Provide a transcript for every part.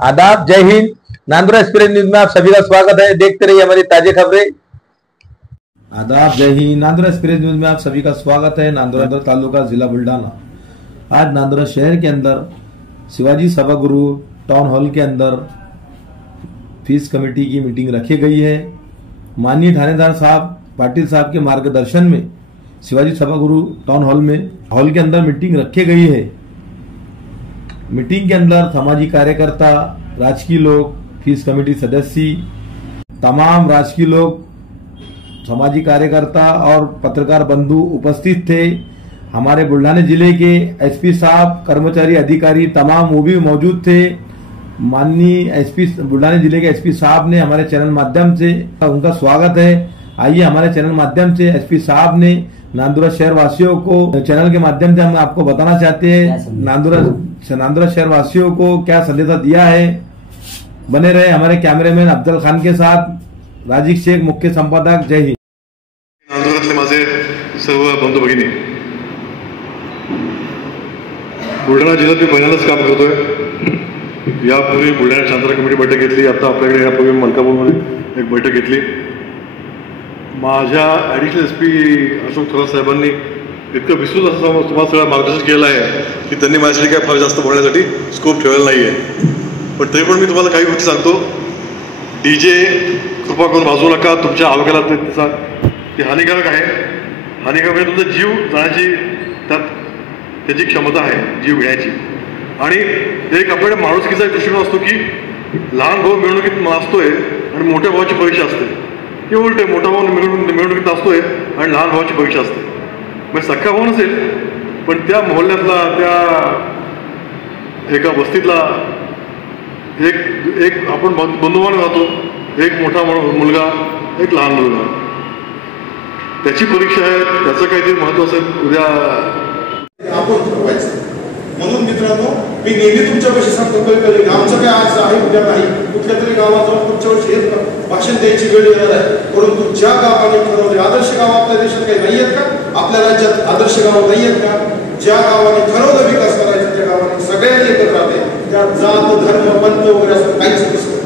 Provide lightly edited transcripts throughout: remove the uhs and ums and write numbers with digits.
आदाब, जय Hind. Nandura express news में आप सभी का स्वागत है। देखते रहिए हमारी ताजे खबरें। आदाब, जय हिंद। नांदुरा एक्सप्रेस न्यूज में आप सभी का स्वागत है। नांदुरा तालुका, जिला बुल्ढाना। आज नांदुरा शहर के अंदर शिवाजी सभागृह टाउन हॉल के अंदर फीस कमेटी की मीटिंग रखी गई है। माननीय थानेदार साहब पाटिल साहब के मार्गदर्शन में शिवाजी सभागृह टाउन हॉल के अंदर मीटिंग रखी गई है। मीटिंग के अंदर सामाजिक कार्यकर्ता, राजकीय लोग, फीस कमेटी सदस्य, तमाम राजकीय लोग, सामाजिक कार्यकर्ता और पत्रकार बंधु उपस्थित थे। हमारे बुल्ढाना जिले के एसपी साहब, कर्मचारी, अधिकारी तमाम वो भी मौजूद थे। माननीय एसपी बुल्ढाना जिले के एसपी साहब ने हमारे चैनल माध्यम से उनका स्वागत है। आइए हमारे चैनल माध्यम से एसपी साहब ने नांदुरा शहर वासियों को चैनल के माध्यम से हम आपको बताना चाहते हैं नांदुरा शहर वासियों को क्या संदेशा दिया है। बने रहे हमारे कैमरामैन अफजल खान के साथ। राजीव शेख, मुख्य संपादक, जय हिंद। नांदुरातले माझे सर्व बंधू भगिनी, बुलढाणा जिल्ह्यात मी पहिल्यांदाच काम करतोय। यापूर्वी बुलढाणा शांतता कमिटी बैठक घेतली, आता आपल्याकडे यापूर्वी मलकापूरमध्ये एक बैठक घेतली। माझ्या ॲडिशनल एसपी अशोक थोरात साहेबांनी इतकं विस्तृत असं तुम्हाला सगळं मार्गदर्शन केलं आहे की त्यांनी माझ्यासाठी काय फार जास्त बोलण्यासाठी स्कोप ठेवलेला नाही आहे। पण तरी पण मी तुम्हाला काही गोष्टी सांगतो। DJ कृपा करून वाजवू नका, तुमच्या आरोग्याला ते हानिकारक आहे। हानिकारक म्हणजे तुमचा जीव जाण्याची त्याची क्षमता आहे, जीव घेण्याची। आणि एक आपल्याकडे माणुसकीचा दृष्टिकोन असतो की लहान भाऊ मिरवणुकीत असतोय आणि मोठ्या भावाची परीक्षा असते। हे उलट आहे, मोठा भाऊ मिरवणुकीत असतोय आणि लहान भावाची परीक्षा असते। म्हणजे सख्खा भाऊ नसेल पण त्या मोहल्ल्यातला, त्या एका वस्तीतला एक आपण बंधुमान राहतो। एक मोठा मुलगा, एक लहान मुलगा, त्याची परीक्षा आहे, त्याचं काहीतरी महत्व असेल उद्या आपण ठरवायचं। म्हणून मित्रांनो, मी नेहमी तुमच्यापाशी सांगतो कधी आमचं काय आज आहे उद्या नाही, कुठल्या तरी गावात जाऊन पुढच्या वर्षी हे भाषण द्यायची वेळ येणार आहे। परंतु ज्या गावाने ठरवले, आदर्श गाव आपल्या देशात काही नाही आहेत का? आपल्या राज्यात आदर्श गाव नाही आहेत का? ज्या गावाने ठरवलं विकास करायचा त्या गावाने सगळ्यांनी एकत्र आले। त्या जात, धर्म, पंथ वगैरे असं काहीच नसतं।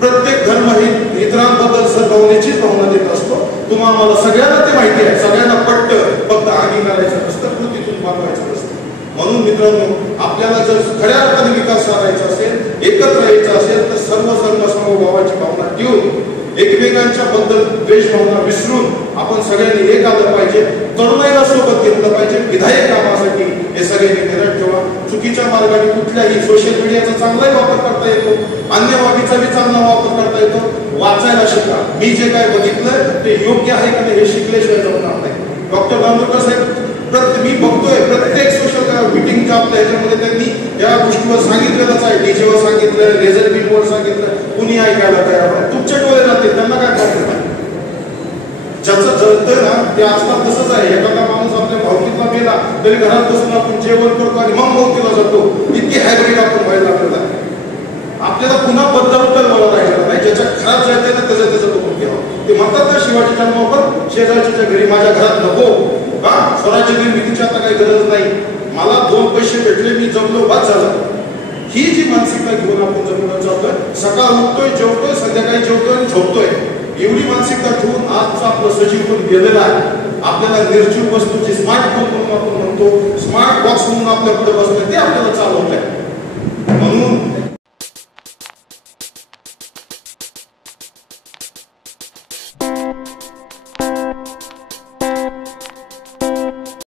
प्रत्येक धर्म ही इतरांबद्दल सद्भावनेचीच भावना देत असतो। तुम्हाला मला सगळ्यांना ते माहिती आहे, सगळ्यांना पटतं, फक्त आगी करायचं नसतं, कृतीतून मागवायचं नसतं। म्हणून मित्रांनो, आपल्याला जर खऱ्या अर्थाने विकास साधायचा असेल, एकत्र यायचं असेल तर सर्व समभावाची भावना ठेवून एकमेकांच्या बद्दल द्वेष भावना विसरून आपण सगळ्यांनी एक आलं पाहिजे। तरुणाईला सोबत घेतलं पाहिजे। विधायक कामासाठी हे सगळ्यांनी निरत ठेवा। चुकीच्या मार्गाने कुठल्याही सोशल मीडियाचा चांगलाही वापर करता येतो, अन्य बाबीचा बी चांगला वापर करता येतो। वाचायला शिका। मी जे काय बघितलं ते योग्य आहे का नाही हे शिकल्याशिवाय जमणार नाही। डॉक्टर नांदुरकर साहेब, मी बघतोय प्रत्येक सोशल मीटिंगच्या आपल्या ह्याच्यामध्ये त्यांनी या गोष्टीवर सांगितलेलंच आहे। डीजेवर सांगितलं, लेझर बीमवर सांगितलं, कुणी ऐकायला तयार नाही। तुमच्या डोळे जाते, त्यांना काय प्रॉब्लेम आहे? ज्याचं जळतंय ना ते आजकाल तसंच आहे। एखादा माणूस आपल्या भावकीतला गेला तरी घरात बसून आपण जेवण करतो आणि मग भावकीला जातो। इतकी हायब्रिड आपण व्हायला लागलेला आहे। आपल्याला पुन्हा बद्दल मला राहिलेलं नाही। ज्याच्या घरात जायचंय ना त्याचं तो घ्यावं। ते म्हणतात ना शिवाजी जन्मावर शेजारच्या घरी, माझ्या घरात नको। स्वराज्य निर्मितीची आता काही गरज नाही, मला 2 पैसे भेटले, मी जमलो, बाद झालं। ही जी मानसिकता घेऊन आपण जमून जातोय, सकाळ उठतोय, जेवतोय, संध्याकाळी जेवतोय आणि झोपतोय, एवढी मानसिकता ठेवून आजचा आपलं सजीव पण गेलेला आहे। आपल्याला निर्जीव वस्तूची स्मार्टफोन म्हणून आपण म्हणतो, स्मार्ट बॉक्स म्हणून आपल्या पुढे बसतोय, ते आपल्याला चालवत आहे।